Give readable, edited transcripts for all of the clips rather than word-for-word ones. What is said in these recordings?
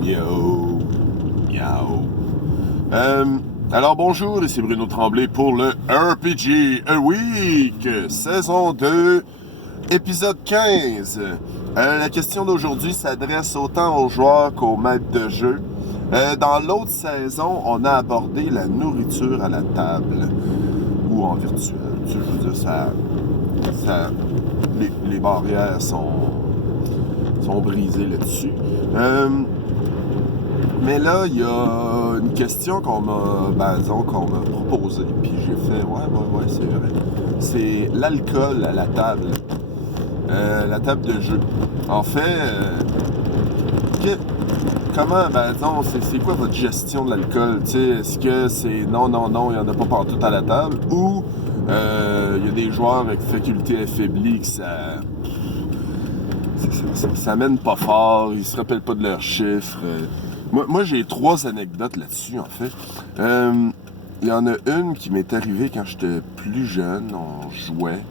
Miaou. Miaou. Alors bonjour, ici Bruno Tremblay pour le RPG A Week, saison 2, épisode 15. La question d'aujourd'hui s'adresse autant aux joueurs qu'aux maîtres de jeu. Dans l'autre saison, on a abordé la nourriture à la table, ou en virtuel. Tu sais, je veux dire, les barrières sont brisées là-dessus. Mais là, il y a une question qu'on m'a proposée, puis j'ai fait, ouais, c'est vrai. C'est l'alcool à la table de jeu. En fait, comment, c'est quoi votre gestion de l'alcool? Tu sais, est-ce que c'est non, il n'y en a pas partout à la table, ou il y a des joueurs avec faculté affaiblie que ça mène pas fort, ils se rappellent pas de leurs chiffres. Moi, j'ai 3 anecdotes là-dessus, en fait. Il y en a une qui m'est arrivée quand j'étais plus jeune, on jouait.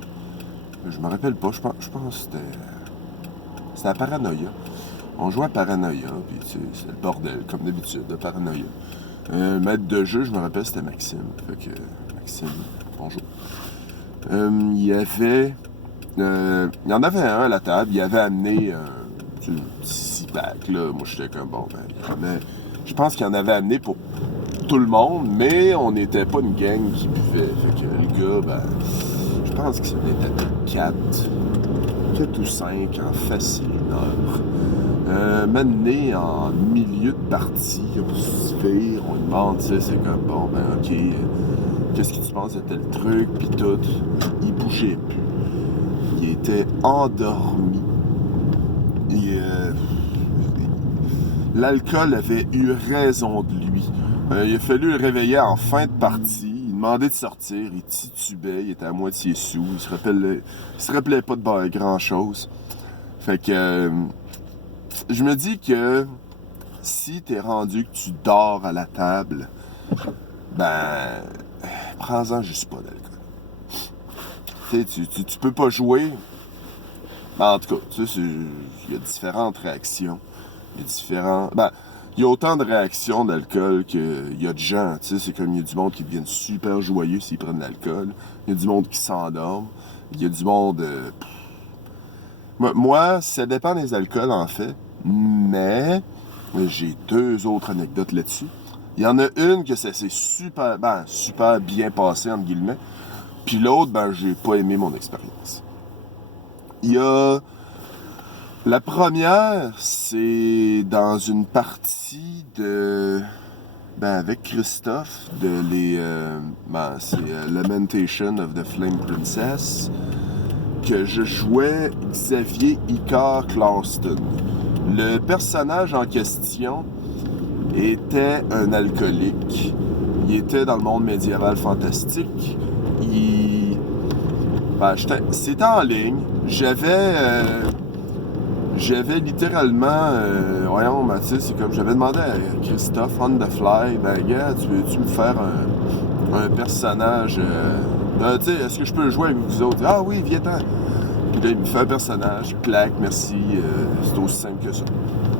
Je me rappelle pas, je pense que c'était à Paranoia. On jouait à Paranoia, puis c'est le bordel, comme d'habitude, de Paranoia. Maître de jeu, je me rappelle, c'était Maxime. Fait que, Maxime, bonjour. Il y en avait un à la table, il avait amené un petit 6-pack, là. Moi, j'étais comme, je pense qu'il en avait amené pour tout le monde, mais on n'était pas une gang qui buvait. Fait que le gars, je pense que c'était 4 ou 5 en facile, une heure. Maintenant, en milieu de partie, on se vire, on demande, tu sais, c'est comme, ok, qu'est-ce que tu penses de tel truc, pis tout. Il bougeait plus. Il était endormi. L'alcool avait eu raison de lui. Il a fallu le réveiller en fin de partie. Il demandait de sortir. Il titubait. Il était à moitié sous. Il se rappelait pas de grand-chose. Fait que je me dis que si t'es rendu que tu dors à la table, prends-en juste pas d'alcool. Tu peux pas jouer. En tout cas, tu sais, il y a différentes réactions. Il y a autant de réactions d'alcool qu'il y a de gens. Tu sais, c'est comme il y a du monde qui deviennent super joyeux s'ils prennent de l'alcool. Il y a du monde qui s'endorme. Il y a du monde... Moi, ça dépend des alcools, en fait. Mais j'ai 2 autres anecdotes là-dessus. Il y en a une que ça s'est super bien passé, entre guillemets. Puis l'autre, j'ai pas aimé mon expérience. Il y a... La première, c'est dans une partie avec Christophe, c'est Lamentation of the Flame Princess, que je jouais Xavier Icar Clarston. Le personnage en question était un alcoolique. Il était dans le monde médiéval fantastique. C'était en ligne. J'avais littéralement, c'est comme j'avais demandé à Christophe on the fly, gars, tu veux-tu me faire un personnage, est-ce que je peux jouer avec vous autres? Ah oui, viens-t'en. Puis là, il me fait un personnage, clac, merci, c'est aussi simple que ça.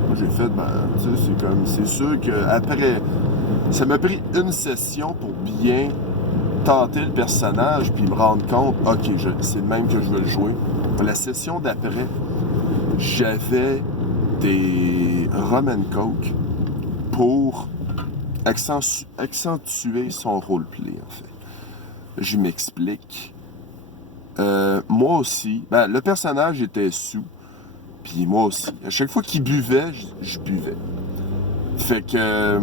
Moi, j'ai fait, c'est sûr qu'après, ça m'a pris une session pour bien tenter le personnage, puis me rendre compte, ok, c'est le même que je veux le jouer. La session d'après, j'avais des rum and coke pour accentuer son roleplay, en fait. Je m'explique. Moi aussi, le personnage était sous, puis moi aussi. À chaque fois qu'il buvait, je buvais. Fait que...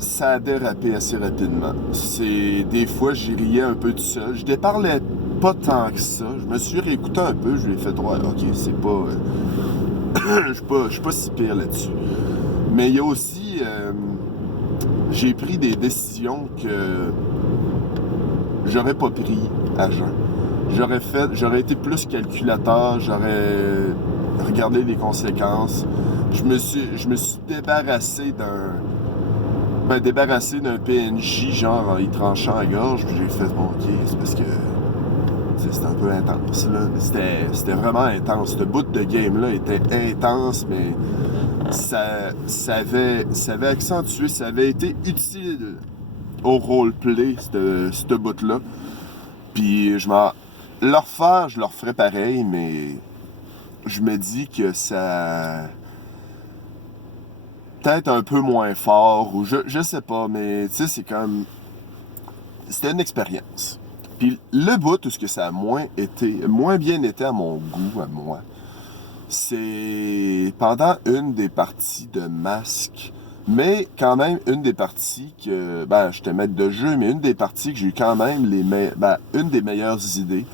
ça a dérapé assez rapidement. Des fois, j'y riais un peu tout seul. Je déparlais pas tant que ça. Je me suis réécouté un peu. Je lui ai fait, ok, c'est pas... je suis pas si pire là-dessus. Mais il y a aussi... j'ai pris des décisions que j'aurais pas pris à jeun. J'aurais été plus calculateur. J'aurais regardé les conséquences. Je me suis débarrassé d'un PNJ, genre, il tranchant à gorge, puis j'ai fait, ok, c'est parce que c'était un peu intense, là. C'était vraiment intense. Ce bout de game-là était intense, mais ça avait accentué, ça avait été utile au roleplay, ce bout-là. Puis je le referais pareil, mais je me dis que ça... Peut-être un peu moins fort, ou je sais pas, mais tu sais, c'est comme... C'était une expérience. Puis le bout où ce que ça a moins bien été à mon goût, à moi, c'est pendant une des parties de Masque, mais quand même une des parties que, ben, j'étais maître de jeu, mais une des parties que j'ai eu quand même une des meilleures idées.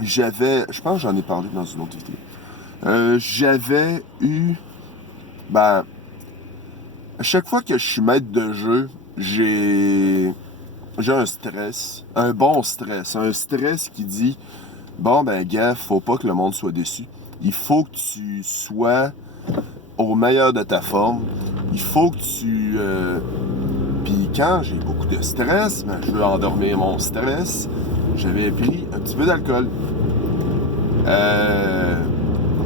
Je pense que j'en ai parlé dans une autre vidéo. J'avais eu, ben, à chaque fois que je suis maître de jeu, j'ai un stress, un bon stress, un stress qui dit, bon ben gars, faut pas que le monde soit déçu. Il faut que tu sois au meilleur de ta forme. Il faut que tu... Puis quand j'ai beaucoup de stress, ben, je veux endormir mon stress, j'avais pris un petit peu d'alcool.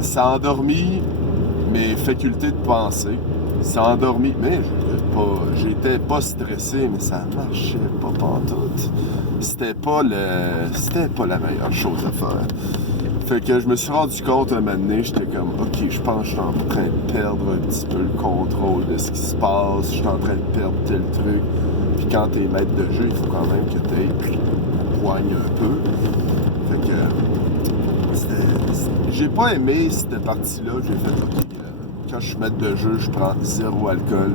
Ça a endormi mes facultés de penser. Ça a endormi, mais j'étais pas stressé, mais ça marchait pas pantoute. C'était pas la meilleure chose à faire. Fait que je me suis rendu compte un moment donné, j'étais comme, ok, je pense que je suis en train de perdre un petit peu le contrôle de ce qui se passe, je suis en train de perdre tel truc. Puis quand t'es maître de jeu, il faut quand même que t'aies la poigne un peu. Fait que j'ai pas aimé cette partie-là. J'ai fait, ok, quand je suis maître de jeu, je prends 0 alcool.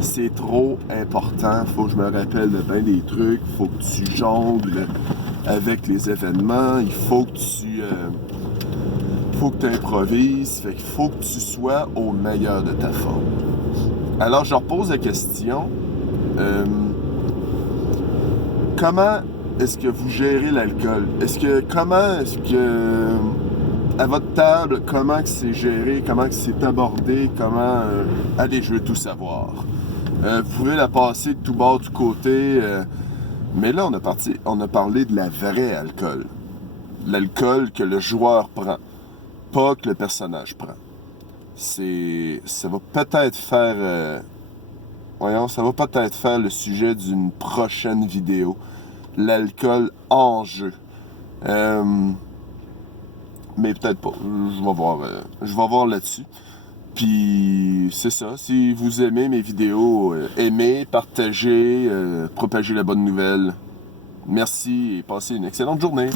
C'est trop important. Faut que je me rappelle de bien des trucs. Faut que tu jongles avec les événements. Il faut que tu improvises. Fait qu'il faut que tu sois au meilleur de ta forme. Alors, je repose la question. Comment est-ce que vous gérez l'alcool? Comment est-ce que à votre table, comment que c'est géré, comment que c'est abordé, allez, je veux tout savoir. Vous pouvez la passer de tout bord, tout côté, mais là, on a parlé de la vraie alcool. L'alcool que le joueur prend, pas que le personnage prend. Ça va peut-être faire... ça va peut-être faire le sujet d'une prochaine vidéo. L'alcool en jeu. Mais peut-être pas. Je vais voir là-dessus. Puis c'est ça. Si vous aimez mes vidéos, aimez, partagez, propagez la bonne nouvelle. Merci et passez une excellente journée.